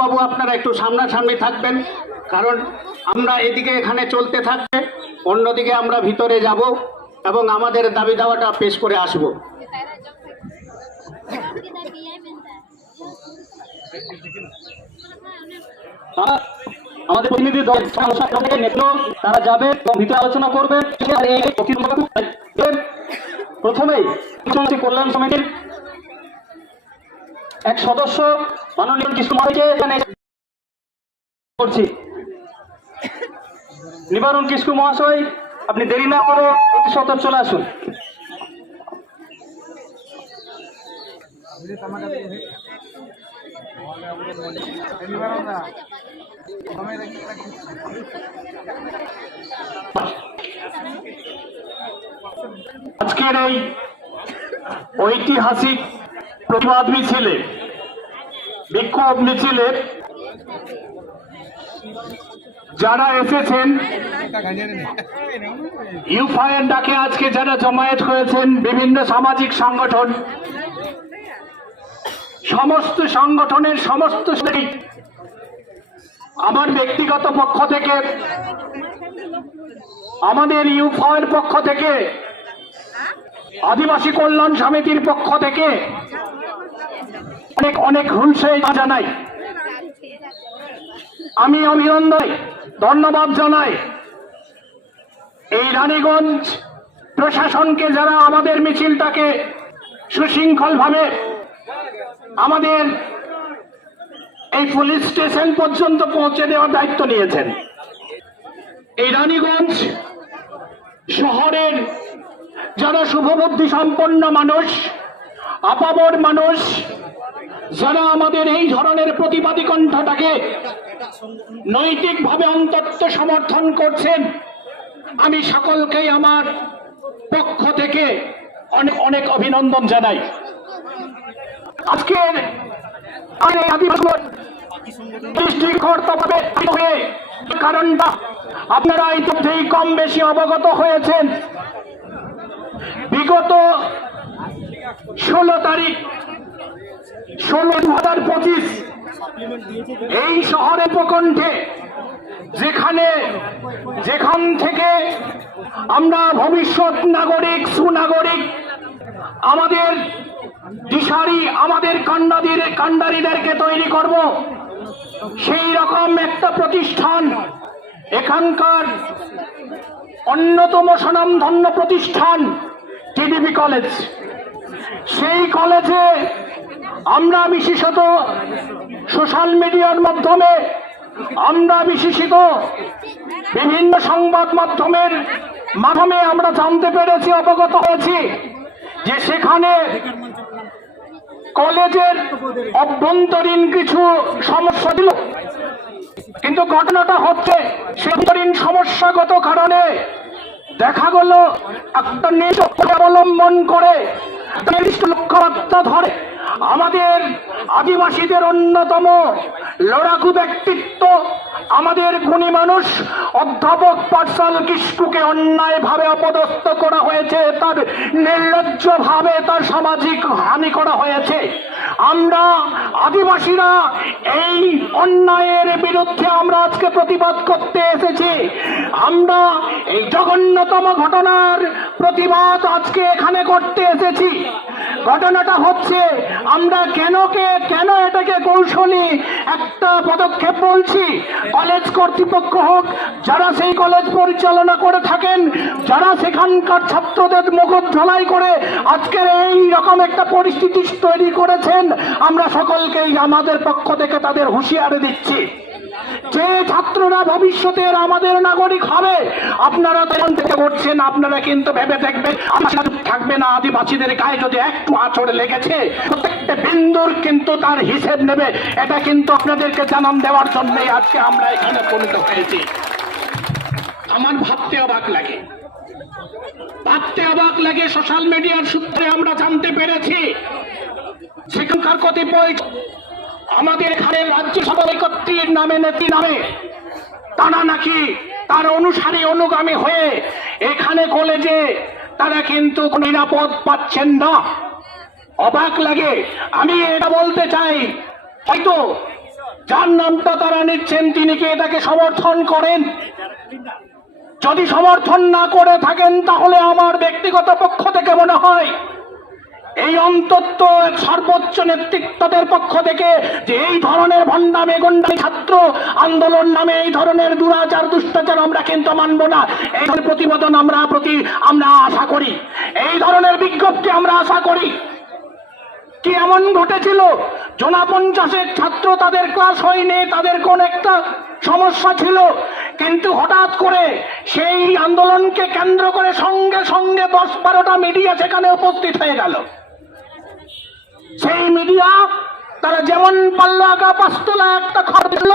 বাবু, আপনারা একটু সামনাসামনি থাকবেন, কারণ আমরা এদিকে এখানে চলতে থাকবে অন্যদিকে আমরা ভিতরে যাব এবং আমাদের দাবি দাওয়াটা পেশ করে আসব। আমাদের প্রতিনিধি দল তারা যাবে এবং ভিতরে আলোচনা করবে। প্রথমেই, কল্যাণ সমিতির এক সদস্য মাননীয় এখানে করছি। নিবারণ কিস্কু মহাশয়, আপনি দেরি না করে অতি সত্তর চলে আসুন। আজকের এই ঐতিহাসিক প্রতিবাদ মিছিলে বিক্ষোভ মিছিলে যারা এসেছেন ইউফাইয়ের ডাকে আজকে যারা জমায়েত হয়েছেন, বিভিন্ন সামাজিক সংগঠন, সমস্ত সংগঠনের সমস্ত আমার ব্যক্তিগত পক্ষ থেকে, আমাদের ইউফাইয়ের পক্ষ থেকে, আদিবাসী কল্যাণ সমিতির পক্ষ থেকে অনেক অনেক হুলসে জানাই আমি অভিনন্দন, ধন্যবাদ জানাই। এই রানীগঞ্জ প্রশাসনকে যারা আমাদের মিছিলটাকে সুশৃঙ্খলভাবে আমাদের এই পুলিশ স্টেশন পর্যন্ত পৌঁছে দেওয়ার দায়িত্ব নিয়েছেন। এই রানীগঞ্জ শহরের যারা শুভবুদ্ধি সম্পন্ন মানুষ আপাবর মানুষ যারা আমাদের এই ধরনের প্রতিবাদী কণ্ঠটাকে নৈতিকভাবে অন্তত সমর্থন করছেন, আমি সকলকেই আমার পক্ষ থেকে অনেক অনেক অভিনন্দন জানাই। আজকের কারণটা আপনারা ইতিমধ্যেই কম বেশি অবগত হয়েছেন। বিগত ষোলো তারিখ ষোলো দু হাজার পঁচিশ এই শহরে প্রকণ্ঠে যেখানে যেখান থেকে আমরা ভবিষ্যৎ নাগরিক, সুনাগরিক, আমাদের দিশারি, আমাদের কান্ডাদের কান্ডারিদেরকে তৈরি করব। সেই রকম একটা প্রতিষ্ঠান এখানকার অন্যতম স্বনামধন্য প্রতিষ্ঠান টিডিবি কলেজ। সেই কলেজে আমরা বিশেষত সোশ্যাল মিডিয়ার মাধ্যমে, আমরা বিশেষিত বিভিন্ন সংবাদ মাধ্যমের মাধ্যমে আমরা জানতে পেরেছি, অবগত হয়েছি যে সেখানে কলেজের অভ্যন্তরীণ কিছু সমস্যা ছিল। কিন্তু ঘটনাটা হচ্ছে সে সমস্যাগত কারণে দেখা গেল, একটা নির্দিষ্ট অবলম্বন করে নির্দিষ্ট লক্ষ্যমাত্রা ধরে। আমাদের আদিবাসীদের অন্যতম লড়াকু ব্যক্তিত্ব আমাদের গুণী মানুষ অধ্যাপক পার্সাল কিস্কুকে অন্যায়ভাবে অপদস্থ করা হয়েছে, তার নির্লজ্জভাবে তার সামাজিক হানি করা হয়েছে। আমরা আদিবাসীরা এই অন্যায়ের বিরুদ্ধে আমরা আজকে প্রতিবাদ করতে এসেছি। আমরা এই জঘন্যতম ঘটনার প্রতিবাদ আজকে এখানে করতে এসেছি। ঘটনাটা হচ্ছে, আমরা কেন কে কেন এটাকে কৌশলী একটা পদক্ষেপ বলছি? কলেজ কর্তৃপক্ষ হোক, যারা সেই কলেজ পরিচালনা করে থাকেন, যারা সেখানকার ছাত্রদের মগজ ঝালাই করে আজকের এই রকম একটা পরিস্থিতি তৈরি করেছেন, আমরা সকলকেই আমাদের পক্ষ থেকে তাদের হুঁশিয়ারি দিচ্ছি। যে ছাত্ররা ভবিষ্যতের আমাদের নাগরিক হবে, আপনারা তখন থেকে করছেন আপনারা কিন্তু ভেবে দেখবেন থাকবে না আদিবাসীদের গায়ে যদি একটু আচড়ে লেগেছে, প্রত্যেকটা বিন্দুর কিন্তু তার হিসেব নেবে। এটা কিন্তু আপনাদেরকে জানান দেওয়ার জন্যই আজকে আমরা এখানে উপনীত হয়েছি। আমার ভাবতে অবাক লাগে। ভাবতে অবাক লাগে সোশ্যাল মিডিয়ার সূত্রে আমরা জানতে পেরেছি। সেখানকার কতিপয় আমাদের এখানে রাজ্য সভাপতির নামে, নেত্রী নামে তারা নাকি তার অনুসারী অনুগামী হয়ে এখানে কলেজে তারা কিন্তু নিরাপদ পাচ্ছেন না। অবাক লাগে। আমি এটা বলতে চাই, হয়তো যার নামটা তারা নিচ্ছেন, তিনি কি এটাকে সমর্থন করেন? যদি সমর্থন না করে থাকেন, তাহলে আমার ব্যক্তিগত পক্ষ থেকে মনে হয় এই অন্তত সর্বোচ্চ নেতৃত্বদের পক্ষ থেকে যে এই ধরনের ভণ্ডামে, গন্ডামি, ছাত্র আন্দোলন নামে এই ধরনের দুরাচার, দুষ্টাচার আমরা কিন্তু মানব না। এই প্রতিবেদন আমরা প্রতি, আমরা আশা করি। এই ধরনের বিজ্ঞপ্তি আমরা আশা করি। কি এমন ঘটেছিল? জোনা পঞ্চাশের ছাত্র তাদের ক্লাস হয়নি, তাদের কোন একটা সমস্যা ছিল। কিন্তু হঠাৎ করে সেই আন্দোলনকে কেন্দ্র করে সঙ্গে সঙ্গে দশ বারোটা মিডিয়া সেখানে উপস্থিত হয়ে গেল। সেই মিডিয়া তারা যেমন পাল্লা আঁকা পাঁচতলা একটা খবর দিল